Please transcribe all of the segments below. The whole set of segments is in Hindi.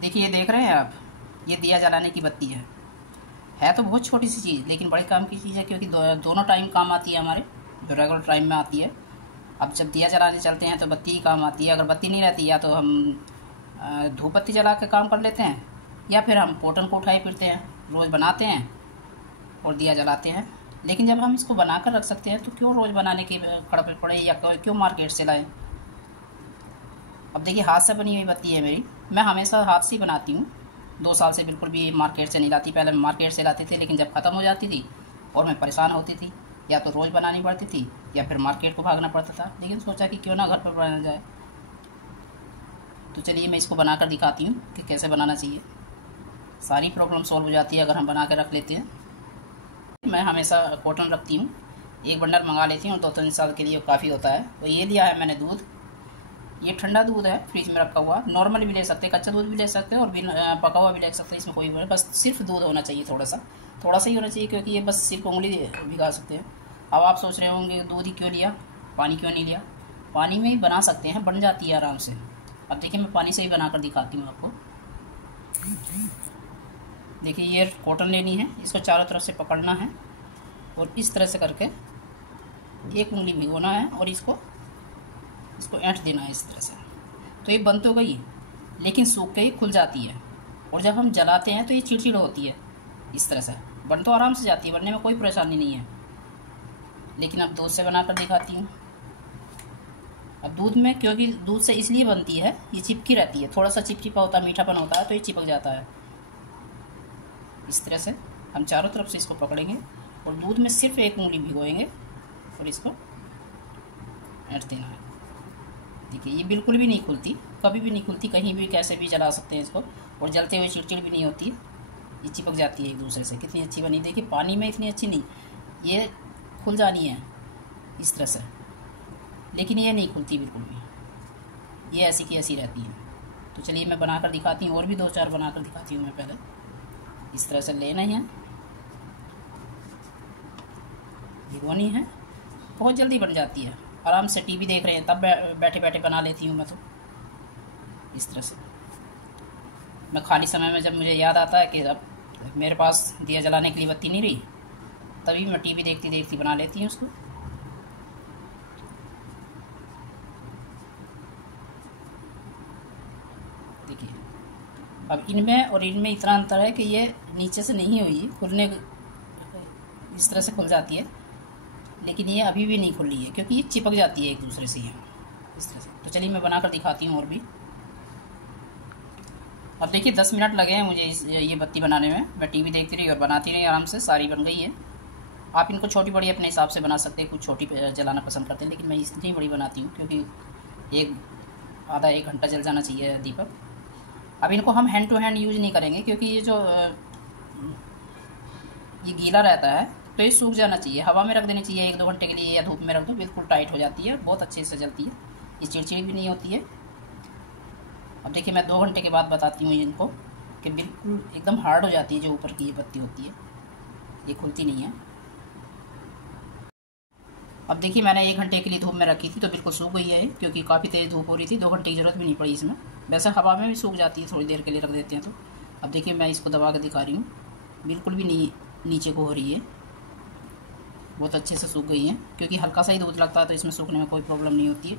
देखिए, ये देख रहे हैं आप, ये दिया जलाने की बत्ती है तो बहुत छोटी सी चीज़, लेकिन बड़े काम की चीज़ है, क्योंकि दोनों टाइम काम आती है हमारे, जो रेगुलर टाइम में आती है। अब जब दिया जलाने चलते हैं तो बत्ती ही काम आती है। अगर बत्ती नहीं रहती, या तो हम धूप बत्ती जला के काम कर लेते हैं, या फिर हम कॉटन को उठाए फिरते हैं, रोज़ बनाते हैं और दिया जलाते हैं। लेकिन जब हम इसको बना कर रख सकते हैं तो क्यों रोज़ बनाने की खड़पड़ पड़े, या क्यों मार्केट से लाएं। अब देखिए, हाथ से बनी हुई बत्ती है मेरी, मैं हमेशा हाथ से ही बनाती हूँ। 2 साल से बिल्कुल भी मार्केट से नहीं लाती। पहले मैं मार्केट से लाती थी, लेकिन जब ख़त्म हो जाती थी और मैं परेशान होती थी, या तो रोज़ बनानी पड़ती थी या फिर मार्केट को भागना पड़ता था। लेकिन सोचा कि क्यों ना घर पर बनाया जाए। तो चलिए मैं इसको बनाकर दिखाती हूँ कि कैसे बनाना चाहिए। सारी प्रॉब्लम सॉल्व हो जाती है अगर हम बना कर रख लेते हैं। मैं हमेशा कॉटन रखती हूँ, एक बंडल मंगा लेती हूँ, 2-3 साल के लिए काफ़ी होता है। तो ये लिया है मैंने दूध। ये ठंडा दूध है, फ्रिज में रखा हुआ। नॉर्मल भी ले सकते हैं, कच्चा दूध भी ले सकते हैं और बिना पका हुआ भी ले सकते हैं। इसमें कोई बस सिर्फ दूध होना चाहिए, थोड़ा सा ही होना चाहिए, क्योंकि ये बस सिर्फ उंगली भिगा सकते हैं। अब आप सोच रहे होंगे दूध ही क्यों लिया, पानी क्यों नहीं लिया। पानी में ही बना सकते हैं, बन जाती है आराम से। अब देखिए, मैं पानी से ही बनाकर दिखाती हूँ आपको। देखिए, ये कॉटन लेनी है, इसको चारों तरफ से पकड़ना है और इस तरह से करके एक उंगली भिगोना है और इसको ऐंठ देना है इस तरह से। तो ये बन तो गई, लेकिन सूख के ही खुल जाती है। और जब हम जलाते हैं तो ये चिड़चिड़ होती है इस तरह से। बन तो आराम से जाती है, बनने में कोई परेशानी नहीं है। लेकिन अब दूध से बनाकर दिखाती हूँ। अब दूध में, क्योंकि दूध से इसलिए बनती है, ये चिपकी रहती है, थोड़ा सा चिपचिपा होता है, मीठापन होता है, तो ये चिपक जाता है। इस तरह से हम चारों तरफ से इसको पकड़ेंगे और दूध में सिर्फ एक उंगली भिगोएंगे और इसको ऐंठ देना है। देखिए, ये बिल्कुल भी नहीं खुलती, कभी भी नहीं खुलती, कहीं भी कैसे भी जला सकते हैं इसको, और जलते हुए चिड़चिड़ भी नहीं होती। ये चिपक जाती है एक दूसरे से। कितनी अच्छी बनी, देखिए, पानी में इतनी अच्छी नहीं, ये खुल जानी है इस तरह से, लेकिन ये नहीं खुलती बिल्कुल भी, ये ऐसी की ऐसी रहती है। तो चलिए मैं बनाकर दिखाती हूँ, और भी 2-4 बनाकर दिखाती हूँ मैं। पहले इस तरह से लेना ही है, भिगोनी है, बहुत जल्दी बन जाती है। आराम से टीवी देख रहे हैं तब बैठे बैठे बना लेती हूँ मैं तो। इस तरह से मैं खाली समय में, जब मुझे याद आता है कि अब मेरे पास दिया जलाने के लिए बत्ती नहीं रही, तभी मैं टीवी देखती देखती बना लेती हूँ उसको। देखिए, अब इनमें और इनमें इतना अंतर है कि ये नीचे से नहीं हुई खुलने, इस तरह से खुल जाती है, लेकिन ये अभी भी नहीं खुल रही है, क्योंकि ये चिपक जाती है एक दूसरे से यहाँ इस तरह से। तो चलिए मैं बनाकर दिखाती हूँ और भी। अब देखिए, 10 मिनट लगे हैं मुझे ये बत्ती बनाने में। मैं टीवी देखती रही और बनाती रही, आराम से सारी बन गई है। आप इनको छोटी बड़ी अपने हिसाब से बना सकते हैं, कुछ छोटी जलाना पसंद करते हैं, लेकिन मैं इतनी बड़ी बनाती हूँ क्योंकि आधा 1 घंटा जल जाना चाहिए दीपक। अब इनको हम हैंड टू हैंड यूज नहीं करेंगे, क्योंकि ये गीला रहता है, तो ये सूख जाना चाहिए। हवा में रख देनी चाहिए 1-2 घंटे के लिए, या धूप में रख दो, बिल्कुल टाइट हो जाती है, बहुत अच्छे से जलती है, ये चिड़चिड़ी भी नहीं होती है। अब देखिए, मैं 2 घंटे के बाद बताती हूँ इनको कि बिल्कुल एकदम हार्ड हो जाती है, जो ऊपर की ये बत्ती होती है, ये खुलती नहीं है। अब देखिए, मैंने 1 घंटे के लिए धूप में रखी थी, तो बिल्कुल सूख गई है, क्योंकि काफ़ी तेज़ धूप हो रही थी। 2 घंटे की ज़रूरत भी नहीं पड़ी इसमें, वैसे हवा में भी सूख जाती है, थोड़ी देर के लिए रख देते हैं तो। अब देखिए, मैं इसको दबा के दिखा रही हूँ, बिल्कुल भी नहीं नीचे को हो रही है, बहुत अच्छे से सूख गई है, क्योंकि हल्का सा ही दूध लगता है, तो इसमें सूखने में कोई प्रॉब्लम नहीं होती है।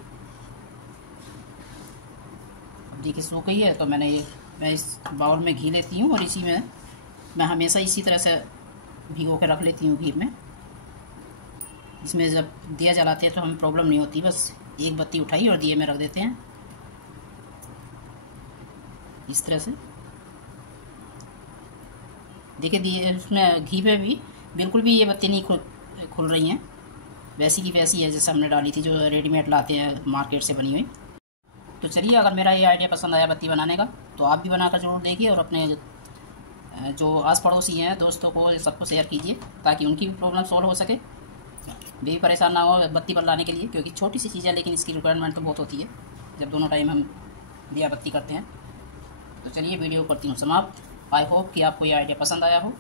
अब देखिए, सूख गई है, तो मैं इस बाउल में घी लेती हूँ, और इसी में मैं हमेशा इसी तरह से भिगो के रख लेती हूँ घी में। इसमें जब दिया जलाते हैं तो हमें प्रॉब्लम नहीं होती, बस एक बत्ती उठाई और दिए में रख देते हैं इस तरह से। देखिए, दिए उसमें घी पे भी बिल्कुल भी ये बत्ती नहीं खुल रही हैं, वैसी की वैसी है जैसे हमने डाली थी, जो रेडीमेड लाते हैं मार्केट से बनी हुई। तो चलिए, अगर मेरा ये आइडिया पसंद आया बत्ती बनाने का, तो आप भी बनाकर ज़रूर देखिए, और अपने जो आस पड़ोसी हैं, दोस्तों को, सबको शेयर कीजिए, ताकि उनकी भी प्रॉब्लम सॉल्व हो सके, वे भी परेशान ना हो बत्ती बनाने के लिए, क्योंकि छोटी सी चीज़ है, लेकिन इसकी रिक्वायरमेंट तो बहुत होती है जब दोनों टाइम हम दिया बत्ती करते हैं। तो चलिए, वीडियो करती हूँ समाप्त। आई होप कि आपको ये आइडिया पसंद आया हो।